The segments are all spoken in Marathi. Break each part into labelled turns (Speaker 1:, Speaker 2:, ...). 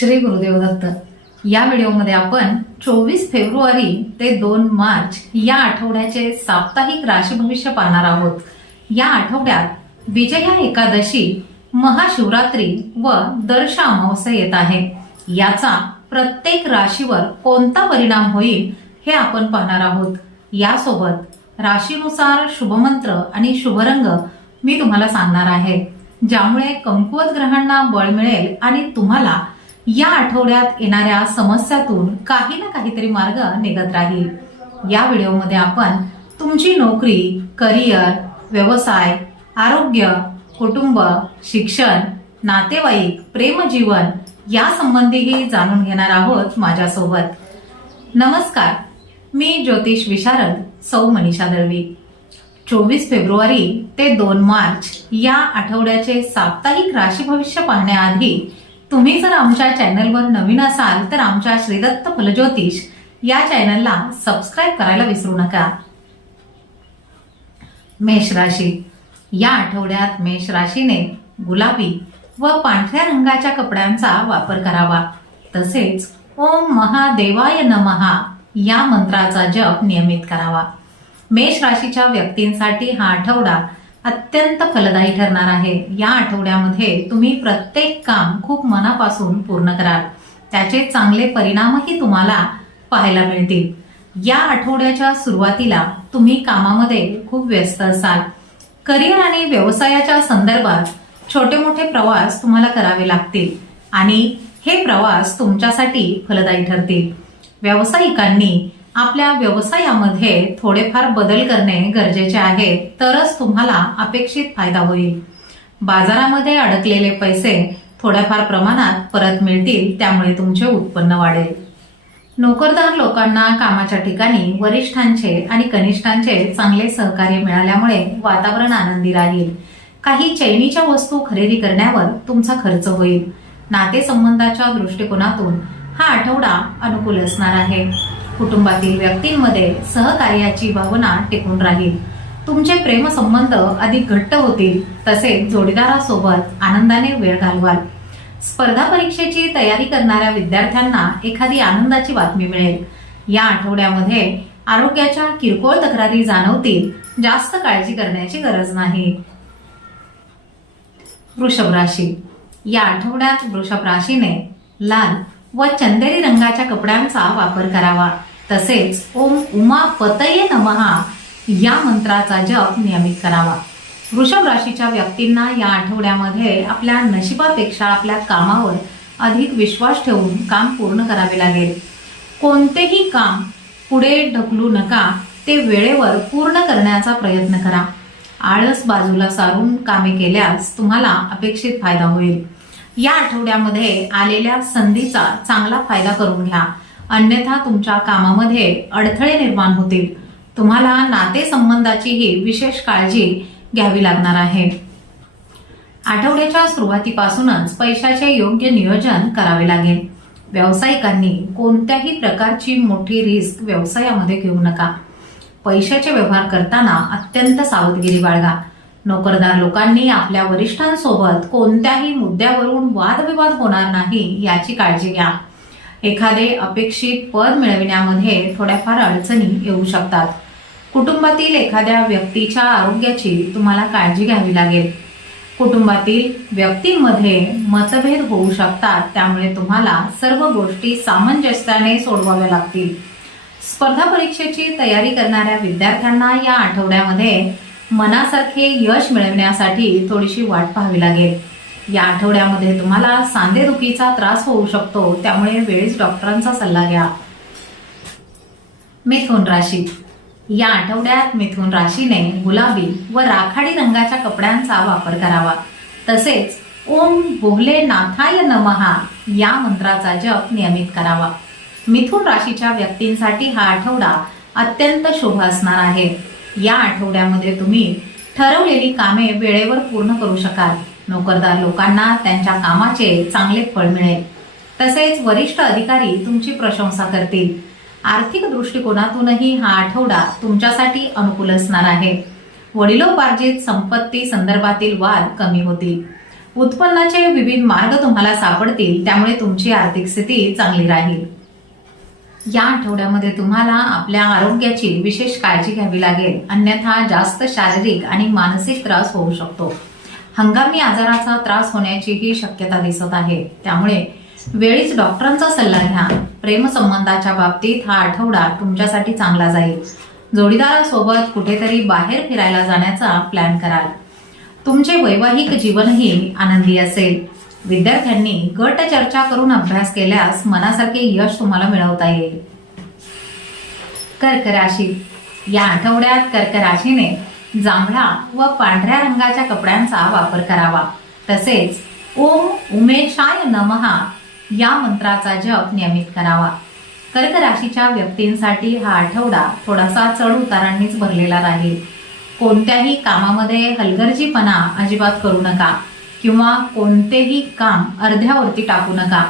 Speaker 1: श्री गुरुदेव दत्त या व्हिडिओमध्ये आपण चोवीस फेब्रुवारी ते दोन मार्च या आठवड्याचे साप्ताहिक राशी भविष्य पाहणार आहोत. या आठवड्यात विजया एकादशी महाशिवरात्री व दर्श अमावस्या येत आहे. याचा प्रत्येक राशीवर कोणता परिणाम होईल हे आपण पाहणार आहोत. यासोबत राशीनुसार शुभमंत्र आणि शुभरंग मी तुम्हाला सांगणार आहे. ज्यामुळे कमकुवत ग्रहांना बळ मिळेल आणि तुम्हाला या आठवड्यात येणाऱ्या समस्यातून काही ना काहीतरी मार्ग निघत राहील. या व्हिडिओमध्ये आपण तुमची नोकरी करिअर व्यवसाय आरोग्य कुटुंब शिक्षण नातेवाईक प्रेमजीवन यासंबंधीही जाणून घेणार आहोत माझ्यासोबत. नमस्कार मी ज्योतिष विशारद सौ मनीषा दळवी. चोवीस फेब्रुवारी ते दोन मार्च या आठवड्याचे साप्ताहिक राशी भविष्य पाहण्याआधी तुम्ही जर आमच्या चॅनलवर नवीन असाल तर आमच्या श्रीदत्त फलज्योतिष या चॅनलला सबस्क्राईब करायला विसरू नका. मेष राशी. या आठवड्यात मेष राशीने गुलाबी व पांढऱ्या रंगाच्या कपड्यांचा वापर करावा. तसेच ओम महादेवाय नमहा या मंत्राचा जप नियमित करावा. मेष राशीच्या व्यक्तींसाठी हा आठवडा अत्यंत फलदायी ठरणार आहे. या आठवड्यामध्ये तुम्ही प्रत्येक काम खूप मनापासून पूर्ण कराल. त्याचे चांगले परिणामही तुम्हाला पाहायला मिळतील. या आठवड्याच्या सुरुवातीला तुम्ही कामामध्ये खूप व्यस्त असाल. करिअर आणि व्यवसायाच्या संदर्भात छोटे मोठे प्रवास तुम्हाला करावे लागतील आणि हे प्रवास तुमच्यासाठी फलदायी ठरतील. व्यावसायिकांनी आपल्या व्यवसायामध्ये थोडेफार बदल करणे गरजेचे आहे तरच तुम्हाला अपेक्षित फायदा होईल. बाजारामध्ये अडकलेले पैसे थोड्याफार प्रमाणात परत मिळतील त्यामुळे तुमचे उत्पन्न वाढेल. नोकरदार लोकांना कामाच्या ठिकाणी वरिष्ठांचे आणि कनिष्ठांचे चांगले सहकार्य मिळाल्यामुळे वातावरण आनंदी राहील. काही चैनीच्या वस्तू खरेदी करण्यावर तुमचा खर्च होईल. नातेसंबंधाच्या दृष्टिकोनातून हा आठवडा अनुकूल असणार आहे. कुटुंबातील व्यक्तींमध्ये सहकार्याची भावना टिकून राहील. तुमचे प्रेमसंबंध अधिक घट्ट होतील तसेच जोडीदारासोबत आनंदाने वेळ घालवाल. स्पर्धा परीक्षेची तयारी करणाऱ्या विद्यार्थ्यांना एखादी आनंदाची बातमी मिळेल. या आठवड्यामध्ये आरोग्याच्या किरकोळ तक्रारी जाणवतील जास्त काळजी करण्याची गरज नाही. वृषभ राशी. या आठवड्यात वृषभ राशीने लाल व चंदेरी रंगाच्या कपड्यांचा वापर करावा. तसेच ओम उमा पतये नमहा या मंत्राचा जप नियमित करावा. वृषभ राशीच्या व्यक्तींना या आठवड्यामध्ये आपल्या नशिबापेक्षा आपल्या कामावर अधिक विश्वास ठेवून काम पूर्ण करावे लागेल. कोणतेही काम पुढे ढकलू नका ते वेळेवर पूर्ण करण्याचा प्रयत्न करा. आळस बाजूला सारून कामे केल्यास तुम्हाला अपेक्षित फायदा होईल. या आठवड्यामध्ये आलेल्या संधीचा चांगला फायदा करून घ्या. अन्यथा तुमच्या कामामध्ये अडथळे निर्माण होतील. तुम्हाला नातेसंबंधाचीही विशेष काळजी घ्यावी लागणार आहे. आठवड्याच्या सुरुवातीपासूनच पैशाचे योग्य नियोजन करावे लागेल. व्यावसायिकांनी कोणत्याही प्रकारची मोठी रिस्क व्यवसायामध्ये घेऊ नका. पैशाचे व्यवहार करताना अत्यंत सावधगिरी बाळगा. नोकरदार लोकांनी आपल्या वरिष्ठांसोबत कोणत्याही मुद्द्यावरून वादविवाद होणार नाही याची काळजी घ्या. एखादे अपेक्षित पद मिळविण्यामध्ये थोड्याफार अडचणी येऊ शकतात. कुटुंबातील एखाद्या व्यक्तीच्या आरोग्याची तुम्हाला काळजी घ्यावी लागेल. कुटुंबातील व्यक्तींमध्ये मतभेद होऊ शकतात त्यामुळे तुम्हाला सर्व गोष्टी सामंजस्याने सोडवाव्या लागतील. स्पर्धा परीक्षेची तयारी करणाऱ्या विद्यार्थ्यांना या आठवड्यामध्ये मनासारखे यश मिळवण्यासाठी थोडीशी वाट पाहावी लागेल. या आठवड्यामध्ये तुम्हाला सांधेदुखीचा त्रास होऊ शकतो त्यामुळे वेळेस डॉक्टरांचा सल्ला घ्या. मिथुन राशी. या आठवड्यात मिथुन राशीने गुलाबी व राखाडी रंगाच्या कपड्यांचा वापर करावा. तसेच ओम भोले नाथाय नमहा या मंत्राचा जप नियमित करावा. मिथुन राशीच्या व्यक्तींसाठी हा आठवडा अत्यंत शुभ असणार आहे. या आठवड्यामध्ये तुम्ही ठरवलेली कामे वेळेवर पूर्ण करू शकाल. नोकरदार लोकांना त्यांच्या कामाचे चांगले फळ मिळेल. तसेच वरिष्ठ अधिकारी तुमची प्रशंसा करतील. आर्थिक दृष्टिकोनातूनही हा आठवडा तुमच्यासाठी अनुकूल असणार आहे. वडिलोपार्जित संपत्ती संदर्भातील वाद कमी होतील. उत्पन्नाचे विविध मार्ग तुम्हाला सापडतील त्यामुळे तुमची आर्थिक स्थिती चांगली राहील. या आठवड्यामध्ये तुम्हाला आपल्या आरोग्याची विशेष काळजी घ्यावी लागेल. अन्यथा जास्त शारीरिक आणि मानसिक त्रास होऊ शकतो. हंगामी आजाराचा त्रास होण्याचीही शक्यता दिसत आहे. त्यामुळे वेळीच डॉक्टरांचा सल्ला घ्या. प्रेमसंबंधाच्या बाबतीत हा आठवडा तुमच्यासाठी चांगला जाईल. जोडीदारासोबत कुठेतरी बाहेर फिरायला जाण्याचा प्लॅन कराल. तुमचे वैवाहिक जीवनही आनंदी असेल. विद्यार्थ्यांनी गट चर्चा करून अभ्यास केल्यास मनासारखे यश तुम्हाला मिळवता येईल. कर्क राशी या आठवड्यात कर्क राशीने जांभळा व पांढऱ्या रंगाच्या कपड्यांचा वापर करावा. तसेच ओम उमेशाय नमहा या मंत्राचा जप नियमित करावा. कर्क राशीच्या व्यक्तींसाठी हा आठवडा थोडासा चढ उतारांनीच भरलेला राहील. कोणत्याही कामामध्ये हलगर्जीपणा अजिबात करू नका किंवा कोणतेही काम अर्ध्यावरती टाकू नका.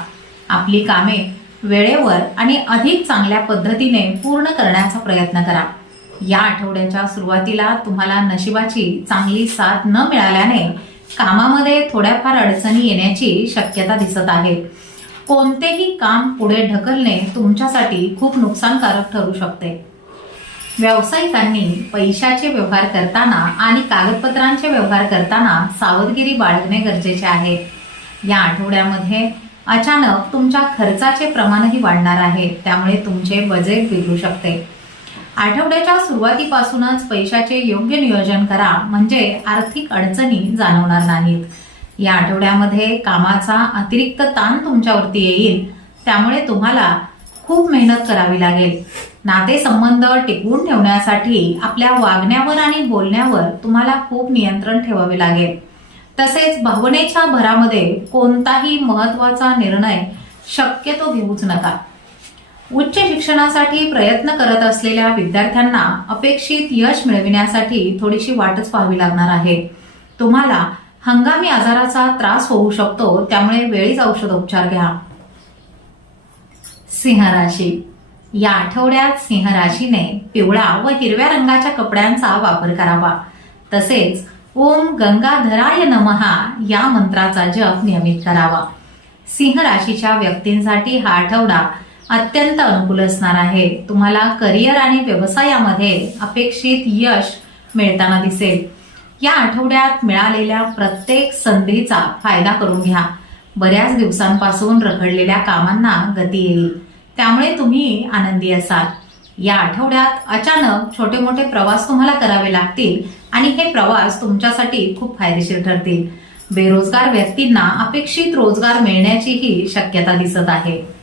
Speaker 1: आपली कामे वेळेवर आणि अधिक चांगल्या पद्धतीने पूर्ण करण्याचा प्रयत्न करा. या आठवड्याच्या सुरुवातीला तुम्हाला नशिबाची चांगली साथ न मिळाल्याने कामामध्ये थोड्याफार अडचणी येण्याची शक्यता दिसत आहे. कोणतेही काम पुढे ढकलणे तुमच्यासाठी खूप नुकसानकारक ठरू शकते. व्यावसायिकांनी पैशाचे व्यवहार करताना आणि कागदपत्रांचे व्यवहार करताना सावधगिरी बाळगणे गरजेचे आहे. या आठवड्यामध्ये अचानक तुमच्या खर्चाचे प्रमाणही वाढणार आहे त्यामुळे तुमचे बजेट बिघडू शकते. आठवड्याच्या सुरुवातीपासूनच पैशाचे योग्य नियोजन करा म्हणजे आर्थिक अडचणी जाणवणार नाहीत. या आठवड्यामध्ये कामाचा अतिरिक्त ताण तुमच्यावरती येईल त्यामुळे तुम्हाला खूप मेहनत करावी लागेल. नातेसंबंध टिकवून ठेवण्यासाठी आपल्या वागण्यावर आणि बोलण्यावर तुम्हाला खूप नियंत्रण ठेवावे लागेल. तसेच भावनेच्या भरामध्ये कोणताही महत्त्वाचा निर्णय शक्यतो घेऊच नका. उच्च शिक्षणासाठी प्रयत्न करत असलेल्या विद्यार्थ्यांना अपेक्षित यश मिळविण्यासाठी थोडीशी वाटच पाहावी लागणार आहे. तुम्हाला हंगामी आजाराचा त्रास होऊ शकतो त्यामुळे वेळीच औषधोपचार घ्या. सिंह राशी. या आठवड्यात सिंह राशीने पिवळा व हिरव्या रंगाच्या कपड्यांचा वापर करावा. तसेच ओम गंगाधराय नमहा या मंत्राचा जप नियमित करावा. सिंह राशीच्या व्यक्तींसाठी हा आठवडा अत्यंत अनुकूल असणार आहे. तुम्हाला करिअर आणि व्यवसायामध्ये अपेक्षित यश मिळताना दिसेल. या आठवड्यात मिळालेल्या प्रत्येक संधीचा फायदा करून घ्या. बऱ्याच दिवसांपासून रखडलेल्या कामांना गती येईल. त्यामुळे तुम्ही आनंदी असाल. या आठवड्यात अचानक छोटे मोठे प्रवास तुम्हाला करावे लागतील आणि हे प्रवास तुमच्यासाठी खूप फायदेशीर ठरतील. बेरोजगार व्यक्तींना अपेक्षित रोजगार मिळण्याचीही शक्यता दिसत आहे.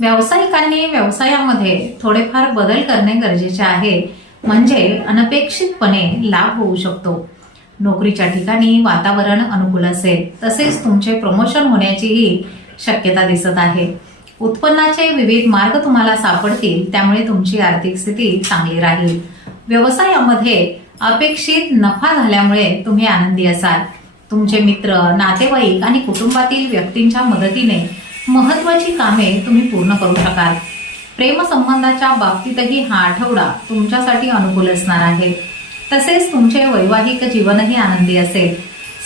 Speaker 1: व्यावसायिकांनी व्यवसायामध्ये थोडेफार बदल करणे गरजेचे आहे. म्हणजे अनपेक्षितपणे लाभ होऊ शकतो. नोकरीच्या ठिकाणी वातावरण अनुकूल असेल तसेच तुमचे प्रमोशन होण्याचीही शक्यता दिसत आहे. उत्पन्नाचे विविध मार्ग तुम्हाला सापडतील त्यामुळे तुमची आर्थिक स्थिती चांगली राहील. व्यवसायामध्ये अपेक्षित नफा झाल्यामुळे तुम्ही आनंदी असाल. तुमचे मित्र नातेवाईक आणि कुटुंबातील व्यक्तींच्या मदतीने महत्वाची कामे तुम्ही पूर्ण करू शकाल. प्रेमसंबंधाच्या बाबतीतही हा आठवडा तुमच्यासाठी अनुकूल असणार आहे. तसेच तुमचे वैवाहिक जीवनही आनंदी असेल.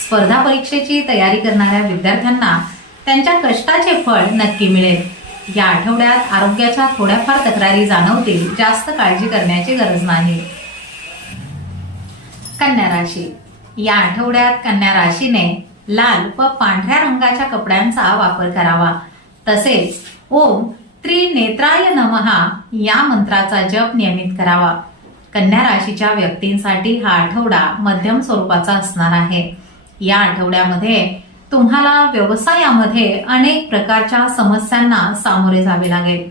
Speaker 1: स्पर्धा परीक्षेची तयारी करणाऱ्या विद्यार्थ्यांना त्यांच्या कष्टाचे फळ नक्की मिळेल. या आठवड्यात आरोग्याच्या थोड्याफार तक्रारी जाणवतील जास्त काळजी करण्याची गरज नाही. कन्या राशी. या आठवड्यात कन्या राशीने लाल व पांढऱ्या रंगाच्या कपड्यांचा वापर करावा. तसेच ओम त्रिनेत्राय नमहा या मंत्राचा जप नियमित करावा. कन्या राशीच्या व्यक्तींसाठी हा आठवडा मध्यम स्वरूपाचा असणार आहे. या आठवड्यामध्ये तुम्हाला व्यवसायामध्ये अनेक प्रकारच्या समस्यांना सामोरे जावे लागेल.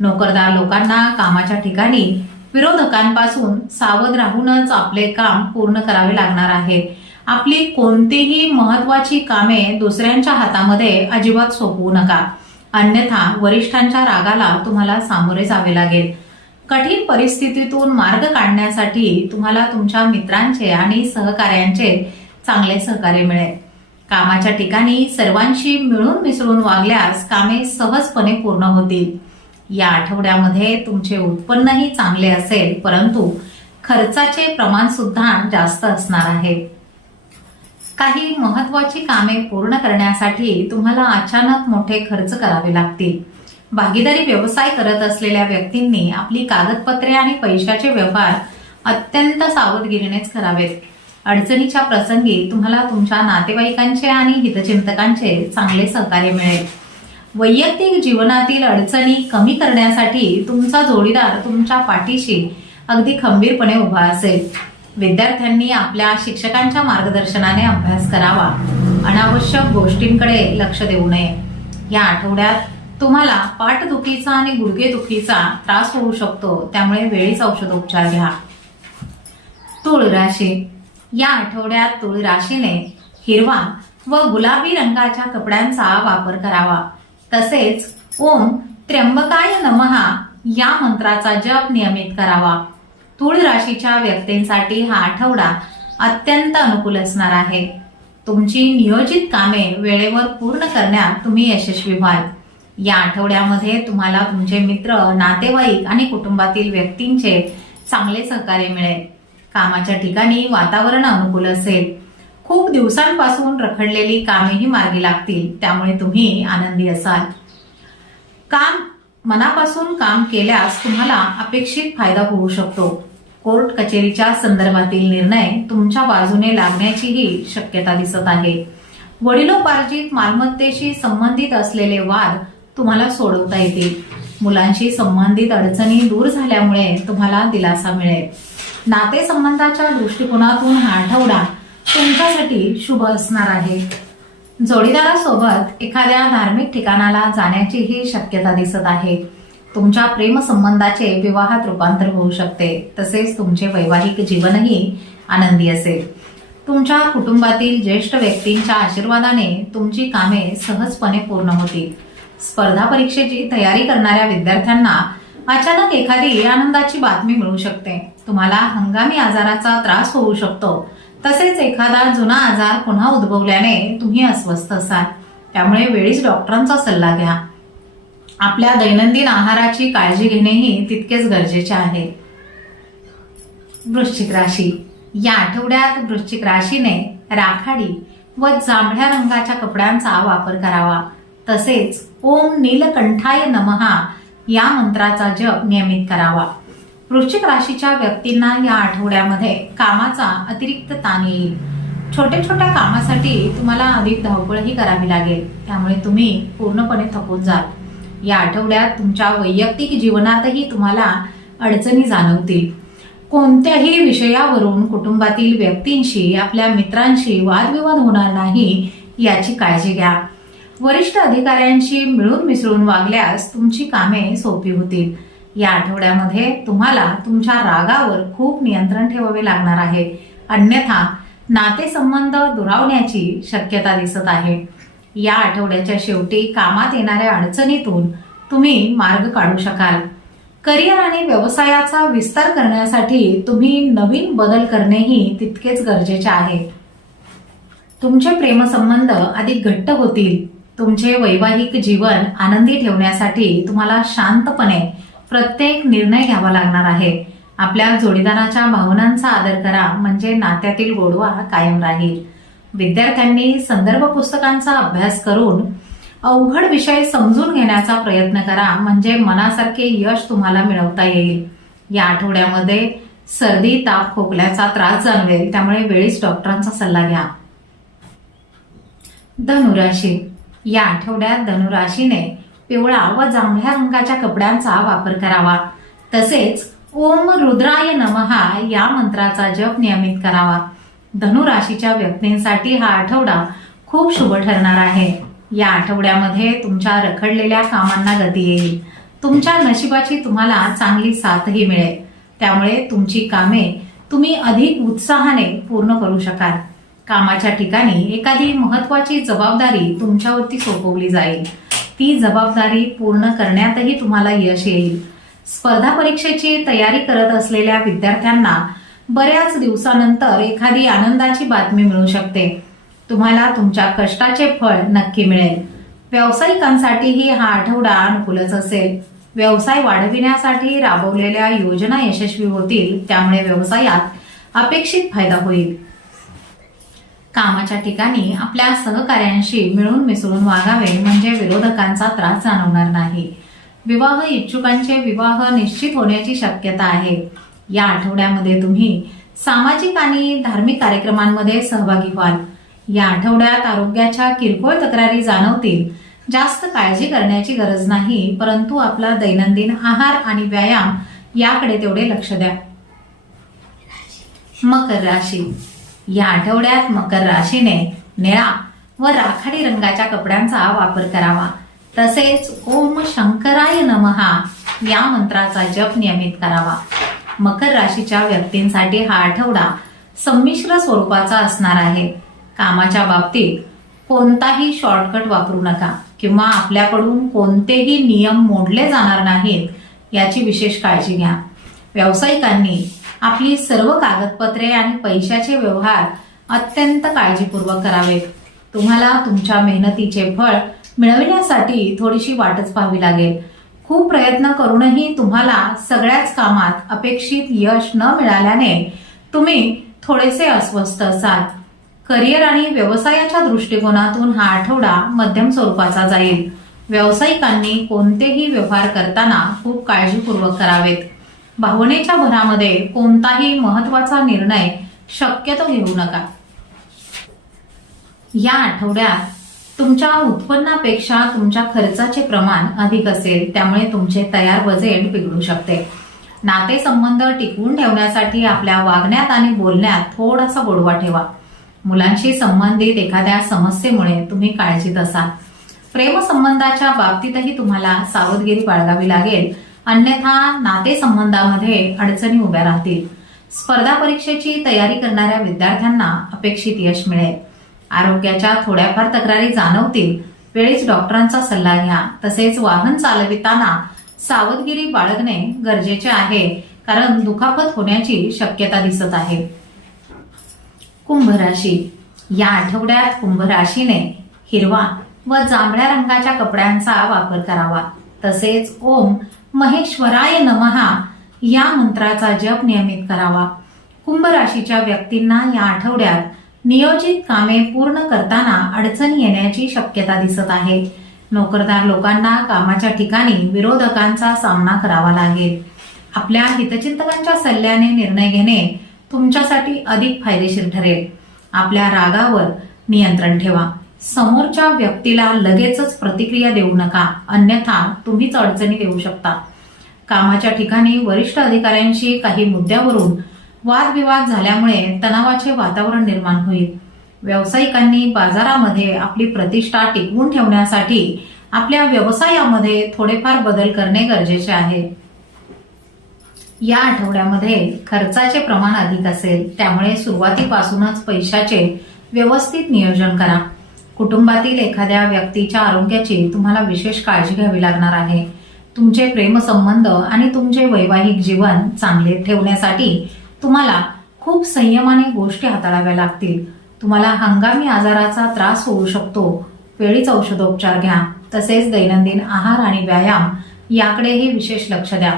Speaker 1: नोकरदार लोकांना कामाच्या ठिकाणी विरोधकांपासून सावध राहूनच आपले काम पूर्ण करावे लागणार आहे. आपली कोणतीही महत्वाची कामे दुसऱ्यांच्या हातामध्ये अजिबात सोपवू नका. अन्यथा वरिष्ठांच्या रागाला तुम्हाला सामोरे जावे लागेल. कठीण परिस्थितीतून मार्ग काढण्यासाठी तुम्हाला तुमच्या मित्रांचे आणि सहकार्यांचे चांगले सहकार्य मिळेल. कामाच्या ठिकाणी सर्वांशी मिळून मिसळून वागल्यास कामे सहजपणे पूर्ण होतील. या आठवड्यामध्ये तुमचे उत्पन्नही चांगले असेल परंतु खर्चाचे प्रमाण सुद्धा जास्त असणार आहे. काही महत्वाची कामे पूर्ण करण्यासाठी तुम्हाला अचानक मोठे खर्च करावे लागतील. भागीदारी व्यवसाय करत असलेल्या व्यक्तींनी आपली कागदपत्रे आणि पैशाचे व्यवहार अत्यंत सावधगिरीनेच करावेत. अडचणीच्या प्रसंगी तुम्हाला तुमच्या नातेवाईकांचे आणि हितचिंतकांचे चांगले सहकार्य मिळेल. वैयक्तिक जीवनातील अडचणी कमी करण्यासाठी तुमचा जोडीदार तुमच्या पाठीशी अगदी खंबीरपणे उभा असेल. विद्यार्थ्यांनी आपल्या शिक्षकांच्या मार्गदर्शनाने अभ्यास करावा. अनावश्यक गोष्टींकडे लक्ष देऊ नये. या आठवड्यात तुम्हाला पाठदुखीचा आणि गुडघेदुखीचा त्रास होऊ शकतो. त्यामुळे वेळीच औषधोपचार घ्या. तुळ राशी या आठवड्यात तुळ राशीने हिरवा व गुलाबी रंगाच्या कपड्यांचा वापर करावा. तसेच ओम त्र्यंबकाय नमहा या मंत्राचा जप नियमित करावा. तुळ राशीच्या व्यक्तींसाठी हा आठवडा अत्यंत अनुकूल असणार आहे. तुमची नियोजित कामे वेळेवर पूर्ण करण्यात तुम्ही यशस्वी व्हाल. या आठवड्यामध्ये तुम्हाला तुमचे मित्र नातेवाईक आणि कुटुंबातील व्यक्तींचे चांगले सहकार्य मिळेल. कामाच्या ठिकाणी वातावरण अनुकूल असेल. खूप दिवसांपासून रखडलेली कामेही मार्गी लागतील त्यामुळे तुम्ही आनंदी असाल. काम मनापासून काम केल्यास तुम्हाला अपेक्षित फायदा होऊ शकतो. कोर्ट कचेरीच्या संदर्भातील निर्णय तुमच्या बाजूने लागण्याचीही शक्यता दिसत आहे. वडिलोपार्जित मालमत्तेशी संबंधित असलेले वाद तुम्हाला सोडवता येतील. मुलांशी संबंधित अडचणी दूर झाल्यामुळे तुम्हाला दिलासा मिळेल. नातेसंबंधाच्या दृष्टिकोनातून हा आठवडा तुमच्यासाठी शुभ असणार आहे. जोडीदारासोबत एखाद्या धार्मिक ठिकाणाला जाण्याचीही शक्यता दिसत आहे. तुमच्या प्रेमसंबंधाचे विवाहात रूपांतर होऊ शकते. तसेच तुमचे वैवाहिक जीवनही आनंदी असेल. तुमच्या कुटुंबातील ज्येष्ठ व्यक्तींच्या आशीर्वादाने तुमची कामे सहजपणे पूर्ण होतील. स्पर्धा परीक्षेची तयारी करणाऱ्या विद्यार्थ्यांना अचानक एखादी आनंदाची बातमी मिळू शकते. तुम्हाला हंगामी आजाराचा त्रास होऊ शकतो. तसेच एखादा जुना आजार पुन्हा उद्भवल्याने तुम्ही अस्वस्थ असाल. त्यामुळे वेळीच डॉक्टरांचा सल्ला घ्या. आपल्या दैनंदिन आहाराची काळजी घेणेही तितकेच गरजेचे आहे. वृश्चिक राशी. या आठवड्यात वृश्चिक राशीने राखाडी व जांभळ्या रंगाच्या कपड्यांचा वापर करावा. तसेच ओम नीलकंठाय नमहा या मंत्राचा जप नियमित करावा. वृश्चिक राशीच्या व्यक्तींना या आठवड्यामध्ये कामाचा अतिरिक्त ताण येईल. छोट्या छोट्या कामासाठी तुम्हाला अधिक धावपळही करावी लागेल. त्यामुळे तुम्ही पूर्णपणे थकून जाल. या आठवड्यात तुमच्या वैयक्तिक जीवनातही तुम्हाला अडचणी जाणवतील. कोणत्याही विषयावरून कुटुंबातील व्यक्तींशी आपल्या मित्रांशी वादविवाद होणार नाही याची काळजी घ्या. वरिष्ठ अधिकाऱ्यांशी मिळून मिसळून वागल्यास तुमची कामे सोपी होतील. या आठवड्यामध्ये तुम्हाला तुमच्या रागावर खूप नियंत्रण ठेवावे लागणार आहे. अन्यथा नातेसंबंध दुरावण्याची शक्यता दिसत आहे. या आठवड्याच्या शेवटी कामात येणाऱ्या अडचणीतून तुम्ही मार्ग काढू शकाल. करिअर आणि व्यवसायाचा विस्तार करण्यासाठी तुम्ही नवीन बदल करणेही तितकेच गरजेचे आहे. तुमचे प्रेमसंबंध अधिक घट्ट होतील. तुमचे वैवाहिक जीवन आनंदी ठेवण्यासाठी तुम्हाला शांतपणे प्रत्येक निर्णय घ्यावा लागणार आहे. आपल्या जोडीदाराच्या भावनांचा आदर करा म्हणजे नात्यातील गोडवा कायम राहील. विद्यार्थ्यांनी संदर्भ पुस्तकांचा अभ्यास करून अवघड विषय समजून घेण्याचा प्रयत्न करा म्हणजे मनासारखे यश तुम्हाला मिळवता येईल. या आठवड्यामध्ये सर्दी ताप खोकल्याचा त्रास जाणवेल त्यामुळे वेळीच डॉक्टरांचा सल्ला घ्या. धनुराशी. या आठवड्यात धनुराशीने पिवळा व जांभळ्या रंगाच्या कपड्यांचा वापर करावा. तसेच ओम रुद्राय नमहा या मंत्राचा जप नियमित करावा. धनुराशीच्या व्यक्तींसाठी हा आठवडा खूप शुभ ठरणार आहे. या आठवड्यामध्ये तुमच्या रखडलेल्या कामांना गती येईल. तुमच्या नशिबाची तुम्हाला चांगली साथही मिळेल. त्यामुळे तुमची कामे तुम्ही अधिक उत्साहाने पूर्ण करू शकाल. कामाच्या ठिकाणी एखादी महत्वाची जबाबदारी तुमच्यावरती सोपवली जाईल. ती जबाबदारी पूर्ण करण्यातही तुम्हाला यश येईल. स्पर्धा परीक्षेची तयारी करत असलेल्या विद्यार्थ्यांना बऱ्याच दिवसानंतर एखादी आनंदाची बातमी मिळू शकते. तुम्हाला तुमच्या कष्टाचे फळ नक्की मिळेल. व्यावसायिकांसाठीही हा आठवडा अनुकूलच असेल. व्यवसाय वाढविण्यासाठी राबवलेल्या योजना यशस्वी होतील त्यामुळे व्यवसायात अपेक्षित फायदा होईल. कामाच्या ठिकाणी आपल्या सहकार्यांशी मिळून मिसळून वागावे म्हणजे विरोधकांचा त्रास जाणवणार नाही. विवाह इच्छुकांचे विवाह निश्चित होण्याची शक्यता आहे. या आठवड्यामध्ये तुम्ही सामाजिक आणि धार्मिक कार्यक्रमांमध्ये सहभागी व्हाल. या आठवड्यात आरोग्याच्या किरकोळ तक्रारी जाणवतील. जास्त काळजी करण्याची गरज नाही परंतु आपला दैनंदिन आहार आणि व्यायाम याकडे तेवढे लक्ष द्या. मकर राशी. या आठवड्यात मकर राशीने निळा व राखाडी रंगाच्या कपड्यांचा वापर करावा. तसेच ओम शंकराय नमहा या मंत्राचा जप नियमित करावा. मकर राशीच्या व्यक्तींसाठी हा आठवडा संमिश्र स्वरूपाचा असणार आहे. कामाच्या बाबतीत कोणताही शॉर्टकट वापरू नका किंवा आपल्याकडून कोणतेही नियम मोडले जाणार नाहीत याची विशेष काळजी घ्या. व्यावसायिकांनी आपली सर्व कागदपत्रे आणि पैशाचे व्यवहार अत्यंत काळजीपूर्वक करावेत. तुम्हाला तुमच्या मेहनतीचे फळ मिळविण्यासाठी थोडीशी वाटच पाहावी लागेल. खूप प्रयत्न करूनही तुम्हाला सगळ्याच कामात अपेक्षित यश न मिळाल्याने तुम्ही थोडेसे अस्वस्थ असाल. करिअर आणि व्यवसायाच्या दृष्टिकोनातून हा आठवडा मध्यम स्वरूपाचा जाईल. व्यावसायिकांनी कोणतेही व्यवहार करताना खूप काळजीपूर्वक करावेत. भावनेच्या भरामध्ये कोणताही महत्त्वाचा निर्णय शक्यतो घेऊ नका. या आठवड्यात तुमच्या उत्पन्नापेक्षा तुमच्या खर्चाचे प्रमाण अधिक असेल त्यामुळे तुमचे तयार बजेट बिघडू शकते. नातेसंबंध टिकवून ठेवण्यासाठी आपल्या वागण्यात आणि बोलण्यात थोडासा गोडवा ठेवा. मुलांशी संबंधित एखाद्या समस्येमुळे तुम्ही काळजीत असाल. प्रेमसंबंधाच्या बाबतीतही तुम्हाला सावधगिरी बाळगावी लागेल. अन्यथा नातेसंबंधामध्ये अडचणी उभ्या राहतील. स्पर्धा परीक्षेची तयारी करणाऱ्या विद्यार्थ्यांना अपेक्षित यश मिळेल. आरोग्याच्या थोड्याफार तक्रारी जाणवतील. वेळीच डॉक्टरांचा सल्ला घ्या. तसेच वाहन चालविताना सावधगिरी बाळगणे गरजेचे आहे कारण दुखापत होण्याची शक्यता दिसत आहे. कुंभ राशी. या आठवड्यात कुंभ राशीने हिरवा व जांभळ्या रंगाच्या कपड्यांचा वापर करावा. तसेच ओम महेश्वराय नमहा या मंत्राचा जप नियमित करावा. कुंभ राशीच्या व्यक्तींना या आठवड्यात नियोजित कामे पूर्ण करताना अडचणी येण्याची शक्यता दिसत आहे. नोकरदार लोकांना कामाच्या ठिकाणी विरोधकांचा सामना करावा लागेल. आपल्या हितचिंतकांच्या सल्ल्याने निर्णय घेणे तुमच्यासाठी अधिक फायदेशीर ठरेल. आपल्या रागावर नियंत्रण ठेवा. समोरच्या व्यक्तीला लगेचच प्रतिक्रिया देऊ नका. अन्यथा तुम्हीच अडचणी देऊ शकता. कामाच्या ठिकाणी वरिष्ठ अधिकाऱ्यांशी काही मुद्द्यावरून वादविवाद झाल्यामुळे तणावाचे वातावरण निर्माण होईल. व्यावसायिकांनी बाजारामध्ये आपली प्रतिष्ठा टिकवून ठेवण्यासाठी आपल्या व्यवसायामध्ये थोडेफार बदल करणे गरजेचे आहे. या आठवड्यामध्ये खर्चाचे प्रमाण अधिक असेल त्यामुळे सुरुवातीपासूनच पैशाचे व्यवस्थित नियोजन करा. कुटुंबातील एखाद्या व्यक्तीच्या आरोग्याची तुम्हाला विशेष काळजी घ्यावी लागणार आहे. तुमचे प्रेमसंबंध आणि तुमचे वैवाहिक जीवन चांगले ठेवण्यासाठी तुम्हाला खूप संयमाने गोष्टी हाताळाव्या लागतील. तुम्हाला हंगामी आजाराचा त्रास होऊ शकतो. वेळीच औषधोपचार घ्या. तसेच दैनंदिन आहार आणि व्यायाम याकडेही विशेष लक्ष द्या.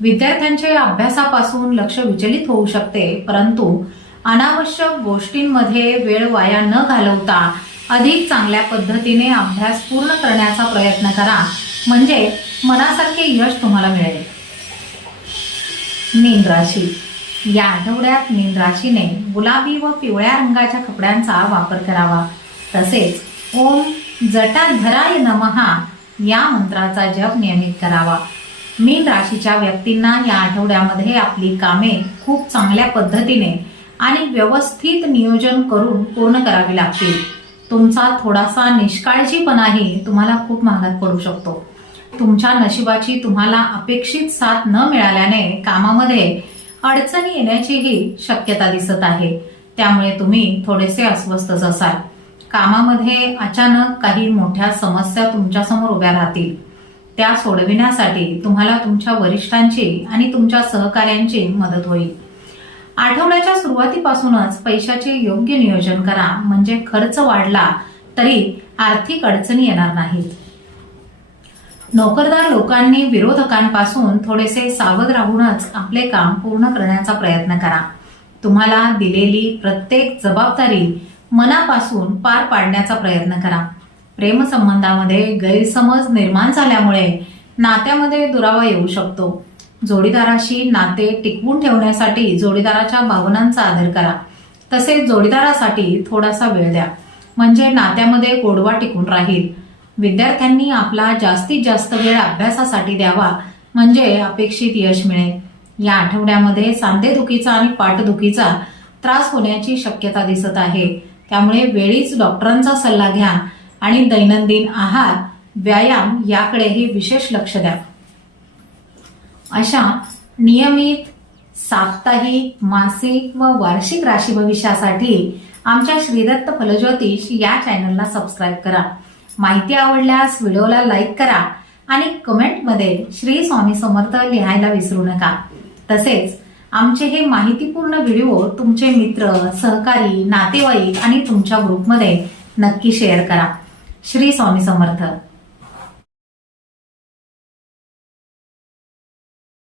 Speaker 1: विद्यार्थ्यांचे अभ्यासापासून लक्ष विचलित होऊ शकते परंतु अनावश्यक गोष्टींमध्ये वेळ वाया न घालवता अधिक चांगल्या पद्धतीने अभ्यास पूर्ण करण्याचा प्रयत्न करा. म्हणजे मनासारखे यश तुम्हाला मिळेल. मीन राशी. या आठवड्यात मीन राशीने गुलाबी व पिवळ्या रंगाच्या कपड्यांचा वापर करावा. तसेच ओम जटाधराय नमहा या मंत्राचा जप नियमित करावा. मीन राशीच्या व्यक्तींना या आठवड्यामध्ये आपली कामे खूप चांगल्या पद्धतीने आणि व्यवस्थित नियोजन करून पूर्ण करावी लागतील. तुमचा थोडासा निष्काळजीपणाही तुम्हाला खूप महागात पडू शकतो. तुमच्या नशिबाची तुम्हाला अपेक्षित साथ न मिळाल्याने कामामध्ये अडचणी येण्याचीही शक्यता दिसत आहे. त्यामुळे तुम्ही थोडेसे अस्वस्थच असाल. कामामध्ये अचानक काही मोठ्या समस्या तुमच्यासमोर उभ्या राहतील. त्या सोडविण्यासाठी तुम्हाला तुमच्या वरिष्ठांची आणि तुमच्या सहकार्यांची मदत होईल. आठवड्याच्या सुरुवातीपासूनच पैशाचे योग्य नियोजन करा. म्हणजे खर्च वाढला तरी आर्थिक अडचणी येणार नाहीत. नोकरदार लोकांनी विरोधकांपासून थोडेसे सावध राहूनच आपले काम पूर्ण करण्याचा प्रयत्न करा. तुम्हाला दिलेली प्रत्येक जबाबदारी मनापासून पार पाडण्याचा प्रयत्न करा. प्रेमसंबंधामध्ये गैरसमज निर्माण झाल्यामुळे नात्यामध्ये दुरावा येऊ शकतो. जोडीदाराशी नाते टिकवून ठेवण्यासाठी जोडीदाराच्या भावनांचा आदर करा. तसेच जोडीदारासाठी थोडासा वेळ द्या. म्हणजे नात्यामध्ये गोडवा टिकून राहील. विद्यार्थ्यांनी आपला जास्तीत जास्त वेळ अभ्यासासाठी द्यावा म्हणजे अपेक्षित यश मिळेल. या आठवड्यामध्ये सांधेदुखीचा आणि पाठदुखीचा त्रास होण्याची शक्यता दिसत आहे. त्यामुळे वेळीच डॉक्टरांचा सल्ला घ्या आणि दैनंदिन आहार व्यायाम याकडेही विशेष लक्ष द्या. अशा नियमित साप्ताहिक मासिक व वार्षिक राशी भविष्यासाठी आमच्या श्रीदत्त फलज्योतिष या चॅनलला सबस्क्राईब करा. माहिती आवडल्यास व्हिडिओला लाईक करा आणि कमेंटमध्ये श्री स्वामी समर्थ लिहायला विसरू नका. तसेच आमचे हे माहितीपूर्ण व्हिडिओ तुमचे मित्र सहकारी नातेवाईक आणि तुमच्या ग्रुपमध्ये नक्की शेअर करा. श्री स्वामी समर्थ.